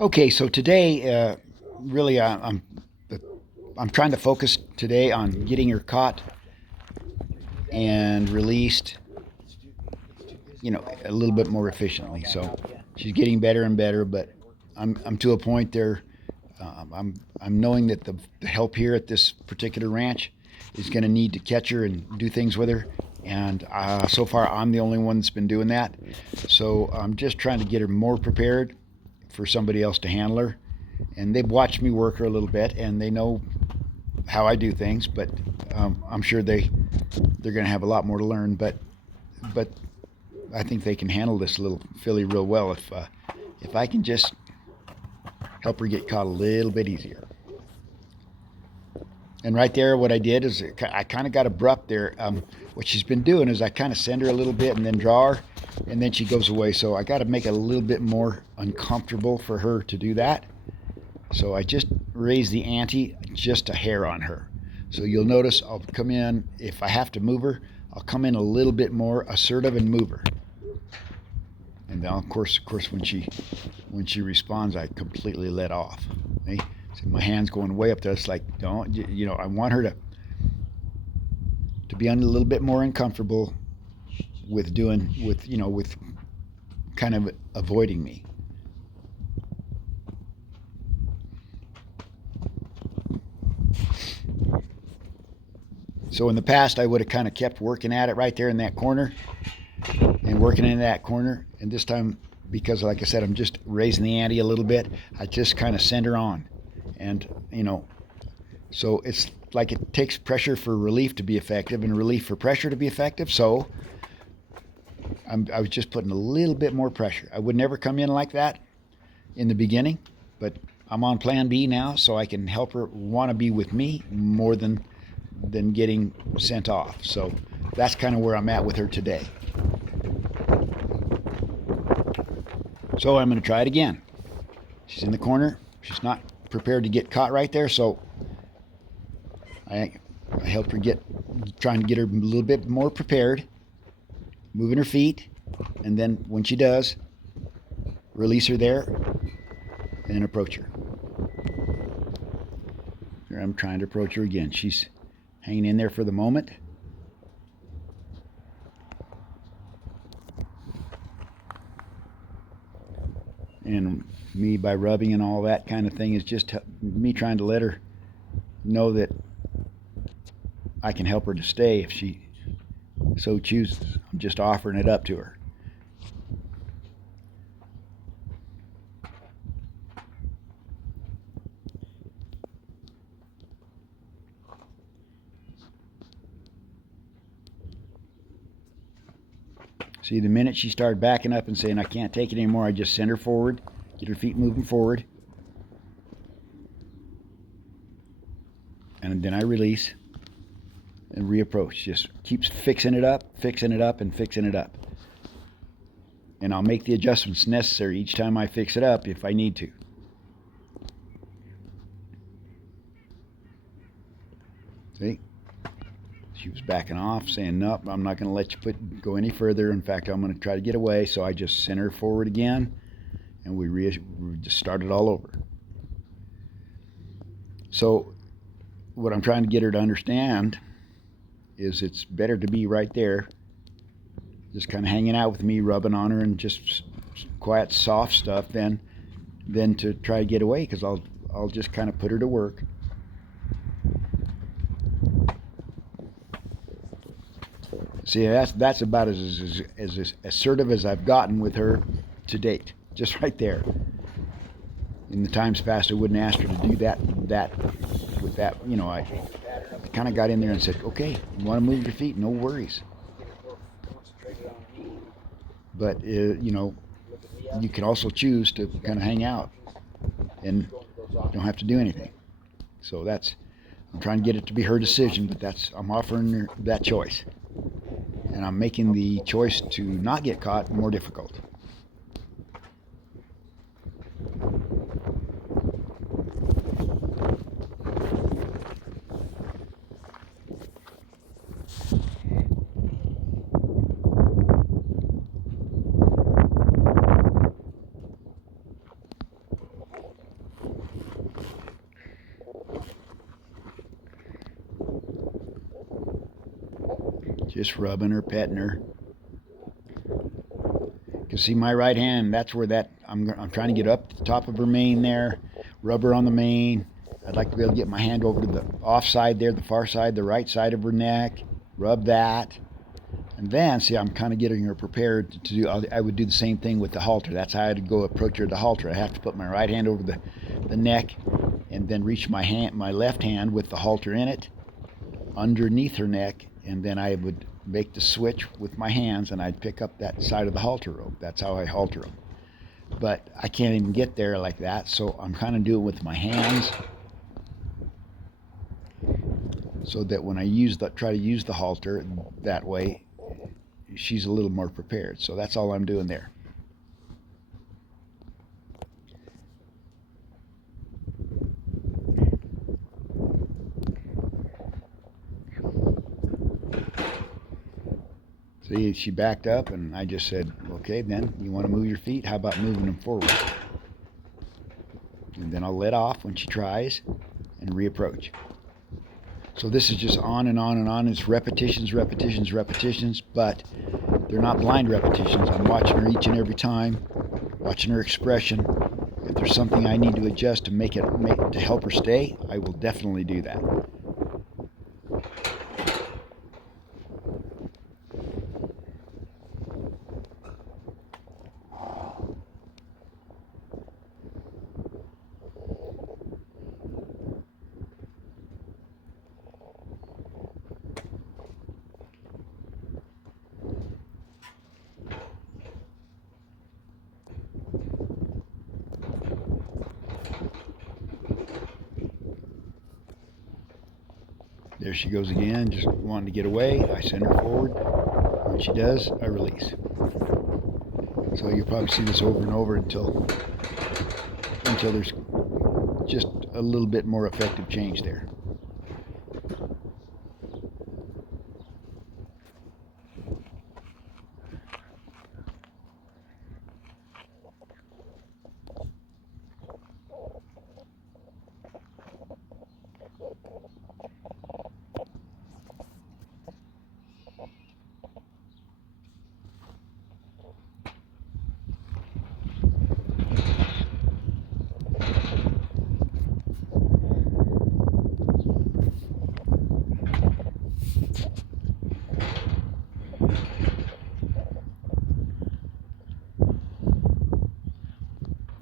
Okay, so today, really, I'm trying to focus today on getting her caught and released, a little bit more efficiently. So she's getting better and better, but I'm to a point there. I'm knowing that the help here at this particular ranch is going to need to catch her and do things with her. And so far, I'm the only one that's been doing that. So I'm just trying to get her more prepared for somebody else to handle her. And they've watched me work her a little bit, and they know how I do things. But I'm sure they're going to have a lot more to learn. But I think they can handle this little filly real well if I can just help her get caught a little bit easier. And right there, what I did is I kind of got abrupt there. What she's been doing is I kind of send her a little bit and then draw her, and then she goes away. So I got to make it a little bit more uncomfortable for her to do that. So I just raise the ante just a hair on her. So you'll notice I'll come in, if I have to move her, I'll come in a little bit more assertive and move her. And then of course, when she responds, I completely let off. Okay? So my hand's going way up there. It's like, don't, I want her to be a little bit more uncomfortable with kind of avoiding me. So in the past, I would have kind of kept working at it right there in that corner and working in that corner. And this time, because like I said, I'm just raising the ante a little bit, I just kind of send her on. And, so it's like it takes pressure for relief to be effective and relief for pressure to be effective. So I was just putting a little bit more pressure. I would never come in like that in the beginning, but I'm on plan B now, so I can help her want to be with me more than getting sent off. So that's kind of where I'm at with her today. So I'm going to try it again. She's in the corner. She's not prepared to get caught right there, so I helped her trying to get her a little bit more prepared, moving her feet, and then when she does, release her there and approach her. Here I'm trying to approach her again. She's hanging in there for the moment. And me, by rubbing and all that kind of thing, is just me trying to let her know that I can help her to stay if she so chooses. I'm just offering it up to her. See, the minute she started backing up and saying, I can't take it anymore, I just send her forward, get her feet moving forward, and then I release and reapproach. Just keeps fixing it up, and fixing it up. And I'll make the adjustments necessary each time I fix it up if I need to. See? She was backing off, saying, nope, I'm not going to let you go any further. In fact, I'm going to try to get away. So I just sent her forward again, and we just started all over. So what I'm trying to get her to understand is it's better to be right there, just kind of hanging out with me, rubbing on her, and just quiet, soft stuff, than to try to get away, because I'll just kind of put her to work. See, that's about as assertive as I've gotten with her to date. Just right there. In the times past, I wouldn't ask her to do that with that. I kind of got in there and said, okay, you want to move your feet? No worries. But, you can also choose to kind of hang out and don't have to do anything. So I'm trying to get it to be her decision, but I'm offering her that choice. And I'm making the choice to not get caught more difficult. Just rubbing her, petting her. You can see my right hand, that's where I'm trying to get up to the top of her mane there, rub her on the mane. I'd like to be able to get my hand over to the off side there, the far side, the right side of her neck, rub that. And then, see, I'm kind of getting her prepared to do, I would do the same thing with the halter. That's how I'd go approach her at the halter. I have to put my right hand over the neck and then reach my left hand with the halter in it underneath her neck, and then I would make the switch with my hands and I'd pick up that side of the halter rope. That's how I halter them. But I can't even get there like that, so I'm kind of doing it with my hands so that when I try to use the halter that way, she's a little more prepared. So that's all I'm doing there. See, she backed up, and I just said, okay, then you want to move your feet? How about moving them forward? And then I'll let off when she tries and reapproach. So this is just on and on and on. It's repetitions, repetitions, repetitions, but they're not blind repetitions. I'm watching her each and every time, watching her expression. If there's something I need to adjust to help her stay, I will definitely do that. There she goes again, just wanting to get away. I send her forward. When she does, I release. So you'll probably see this over and over until there's just a little bit more effective change there.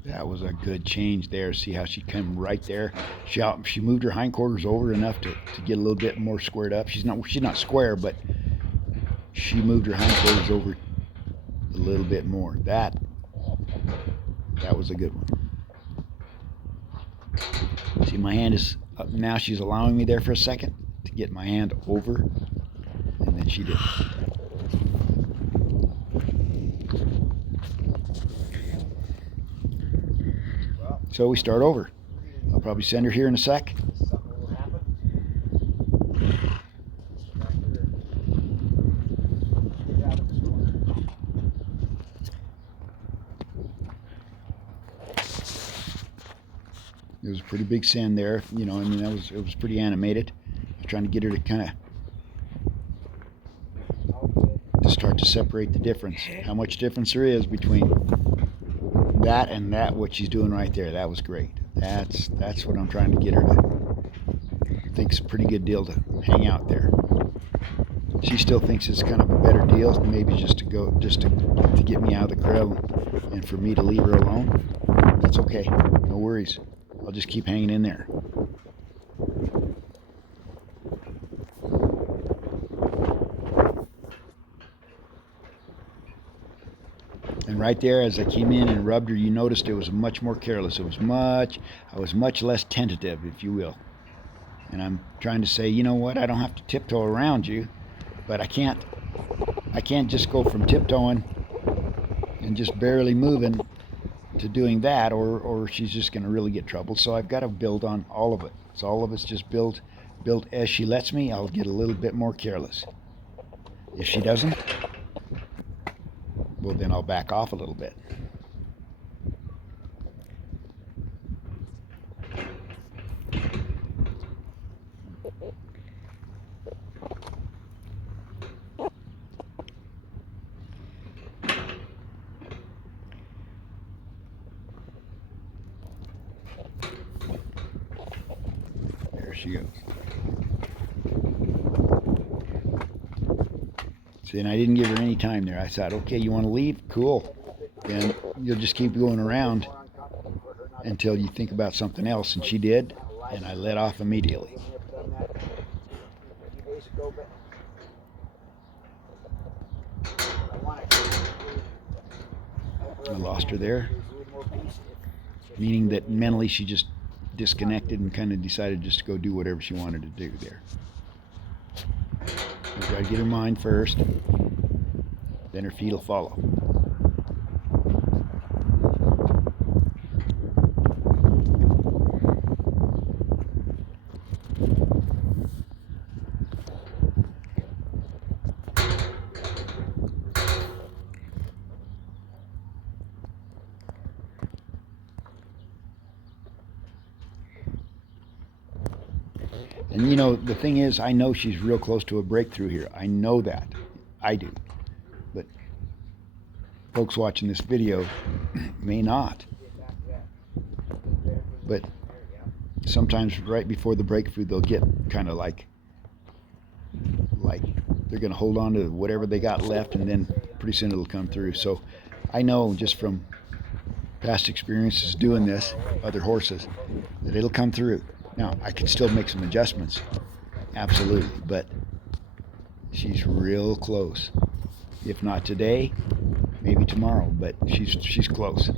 That was a good change there. See how she came right there. She moved her hindquarters over enough to get a little bit more squared up. She's not square, but she moved her hindquarters over a little bit more. That was a good one. See, my hand is up now. She's allowing me there for a second to get my hand over, and then she did. So we start over. I'll probably send her here in a sec. It was a pretty big send there, you know. I mean, it was pretty animated. I was trying to get her to kind of start to separate the difference, how much difference there is between that and that. What she's doing right there, that was great. That's what I'm trying to get her to think. It's a pretty good deal to hang out there. She still thinks it's kind of a better deal, maybe just to get me out of the crowd and for me to leave her alone. That's okay, no worries. I'll just keep hanging in there. And right there, as I came in and rubbed her, you noticed it was much more careless. I was much less tentative, if you will. And I'm trying to say, you know what? I don't have to tiptoe around you, but I can't just go from tiptoeing and just barely moving to doing that, or she's just going to really get troubled. So I've got to build on all of it. So all of it's just built as she lets me. I'll get a little bit more careless. If she doesn't, well, then I'll back off a little bit. There she goes. See, and I didn't give her any time there. I thought, okay, you want to leave? Cool. Then you'll just keep going around until you think about something else. And she did, and I let off immediately. I lost her there, meaning that mentally she just disconnected and kind of decided just to go do whatever she wanted to do there. We've got to get her mind first, then her feet will follow. And you know, the thing is, I know she's real close to a breakthrough here. I know that. I do. But folks watching this video may not. But sometimes right before the breakthrough, they'll get kind of like they're going to hold on to whatever they got left, and then pretty soon it'll come through. So I know just from past experiences doing this, other horses, that it'll come through. Now, I can still make some adjustments, absolutely, but she's real close. If not today, maybe tomorrow, but she's close.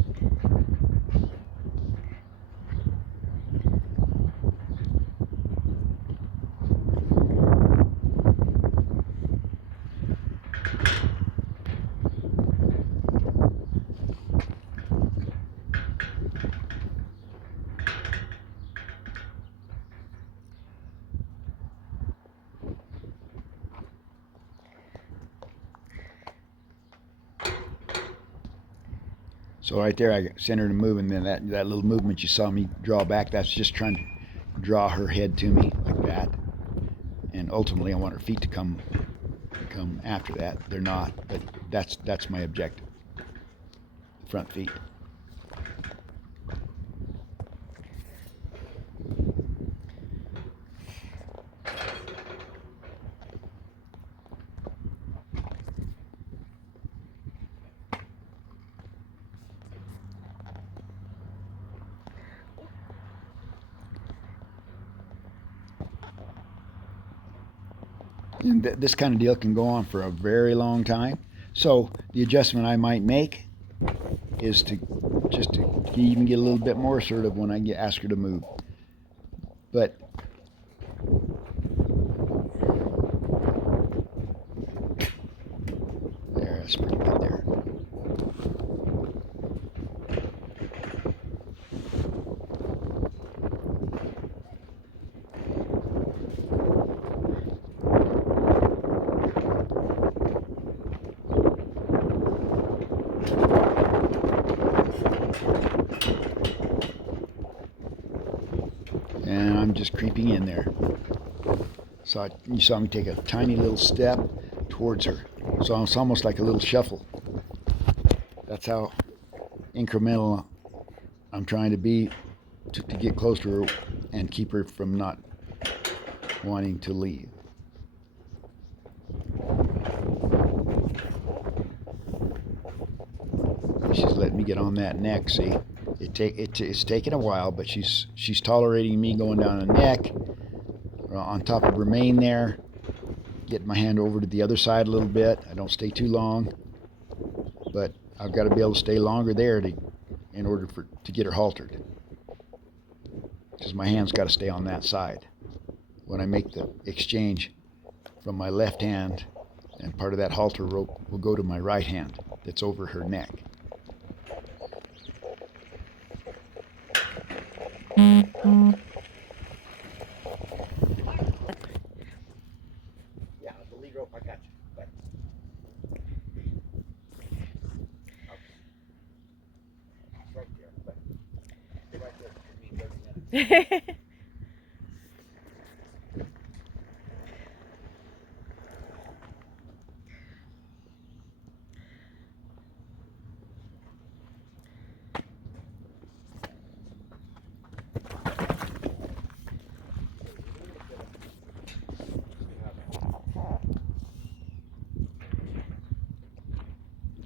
So right there, I sent her to move, and then that little movement you saw me draw back, that's just trying to draw her head to me like that. And ultimately, I want her feet to come after that. They're not, but that's my objective. Front feet. And this kind of deal can go on for a very long time. So the adjustment I might make is to even get a little bit more assertive when I ask her to move. But there, that's pretty good there. And I'm just creeping in there. So you saw me take a tiny little step towards her. So it's almost like a little shuffle. That's how incremental I'm trying to be to get close to her and keep her from not wanting to leave. She's letting me get on that neck, see? It's taking a while, but she's tolerating me going down the neck, on top of her mane there, getting my hand over to the other side a little bit. I don't stay too long, but I've got to be able to stay longer there in order to get her haltered, because my hand's got to stay on that side when I make the exchange from my left hand, and part of that halter rope will go to my right hand that's over her neck. Yeah, the lead rope, I got you. But it's right there. But right there could mean 30 minutes.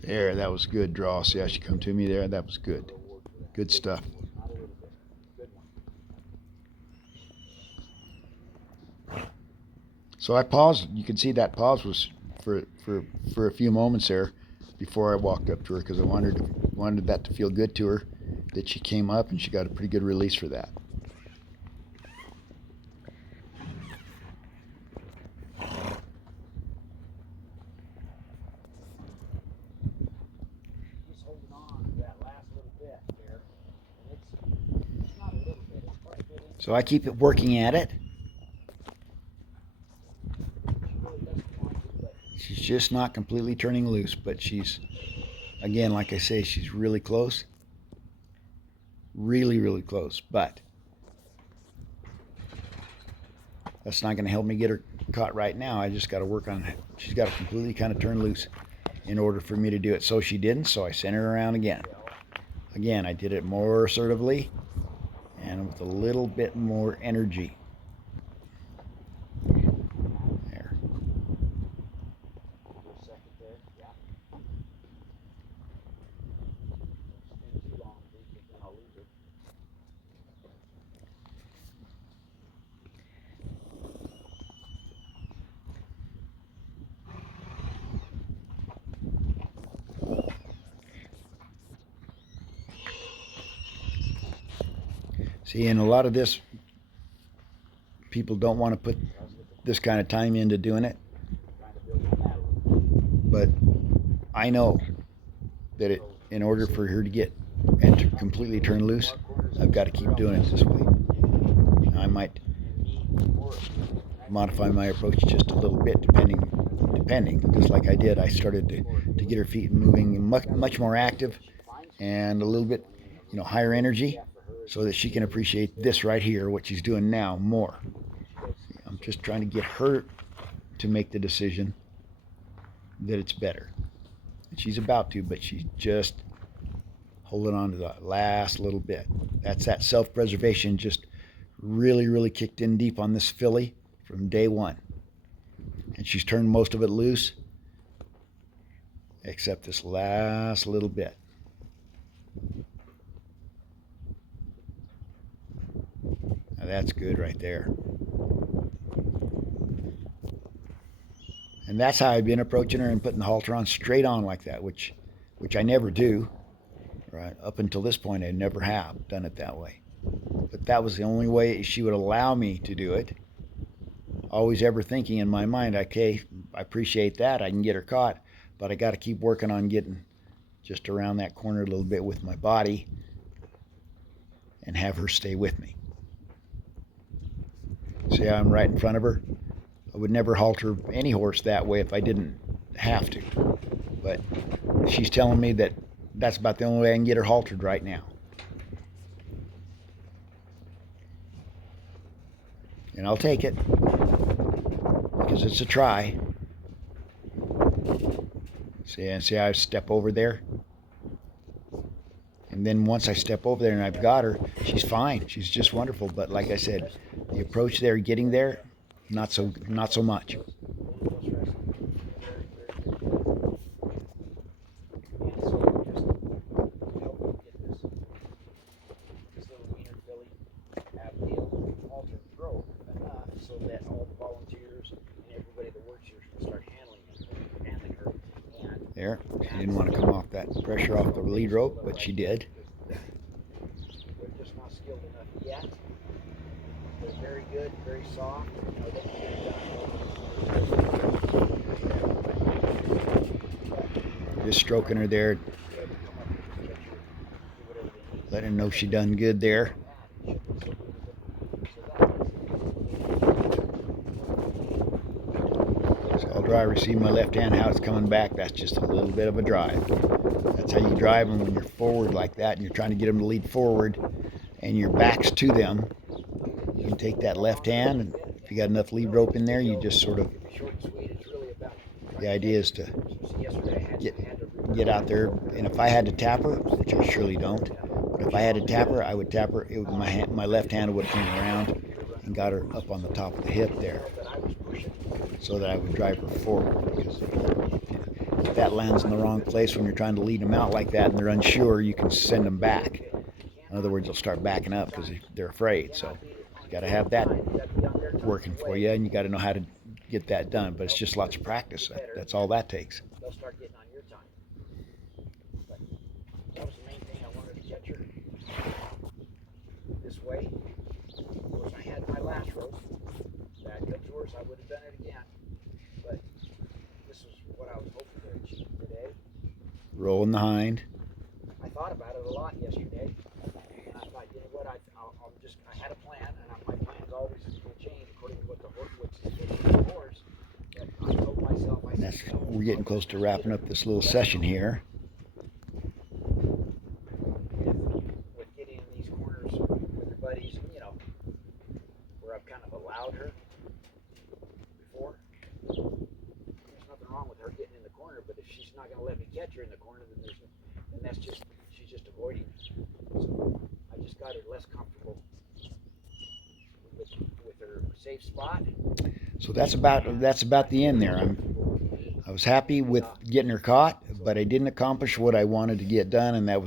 There, that was good draw. See how she come to me there? That was good. Good stuff. So I paused. You can see that pause was for a few moments there before I walked up to her because I wanted that to feel good to her, that she came up and she got a pretty good release for that. So I keep it working at it. She's just not completely turning loose, but she's, again, like I say, she's really close. Really, really close. But that's not going to help me get her caught right now. I just got to work on it. She's got to completely kind of turn loose in order for me to do it. So she didn't, so I sent her around again. Again, I did it more assertively and with a little bit more energy. There. See, and a lot of this, people don't want to put this kind of time into doing it. But I know that in order for her to get and to completely turn loose, I've got to keep doing it this way. I might modify my approach just a little bit depending. Just like I did, I started to get her feet moving much more active and a little bit, higher energy, so that she can appreciate this right here, what she's doing now, more. I'm just trying to get her to make the decision that it's better. And she's about to, but she's just holding on to the last little bit. That's that self-preservation just really, really kicked in deep on this filly from day one. And she's turned most of it loose, except this last little bit. Now that's good right there. And that's how I've been approaching her and putting the halter on straight on like that, which I never do. Right up until this point, I never have done it that way. But that was the only way she would allow me to do it. Always ever thinking in my mind, okay, I appreciate that, I can get her caught, but I got to keep working on getting just around that corner a little bit with my body and have her stay with me. See how I'm right in front of her? I would never halter any horse that way if I didn't have to. But she's telling me that that's about the only way I can get her haltered right now. And I'll take it, because it's a try. See how I step over there? And then once I step over there and I've got her, she's fine. She's just wonderful. But like I said, the approach there, getting there, not so much. So that all the volunteers and everybody that works here can start handling her. There, she didn't want to come off that pressure off the lead rope, but she did. They're just not skilled enough yet. They're very good, very soft. Just stroking her there, letting her know she done good there. Driver, see my left hand how it's coming back. That's just a little bit of a drive. That's how you drive them when you're forward like that and you're trying to get them to lead forward and your back's to them. You can take that left hand, and if you got enough lead rope in there, you just sort of, the idea is to get out there. And if I had to tap her, which I surely don't, but if I had to tap her, I would tap her. My left hand would have came around and got her up on the top of the hip there, so that I would drive her forward. Because if that lands in the wrong place when you're trying to lead them out like that and they're unsure, you can send them back. In other words, they'll start backing up because they're afraid. So you got to have that working for you, and you got to know how to get that done. But it's just lots of practice. That's all that takes. They'll start getting on your time. But that was the main thing I wanted to catch her this way. Of course, I had my last rope. Bad comes worse, I would have done it again. But this was what I was hoping to achieve today. Rolling the hind. I thought about it a lot yesterday, and I thought, you know what, I had a plan, and my plans always will change according to what the horse, which is the horse. But I told myself, We're getting close to wrapping up this little session here. With getting in these corners with her buddies, you know, where I've kind of allowed her before. There's nothing wrong with her getting in the corner, but if she's not going to let me catch her in the corner, then she's just avoiding me. So I just got her less comfortable with her safe spot. So that's about the end there. I was happy with getting her caught, but I didn't accomplish what I wanted to get done, and that was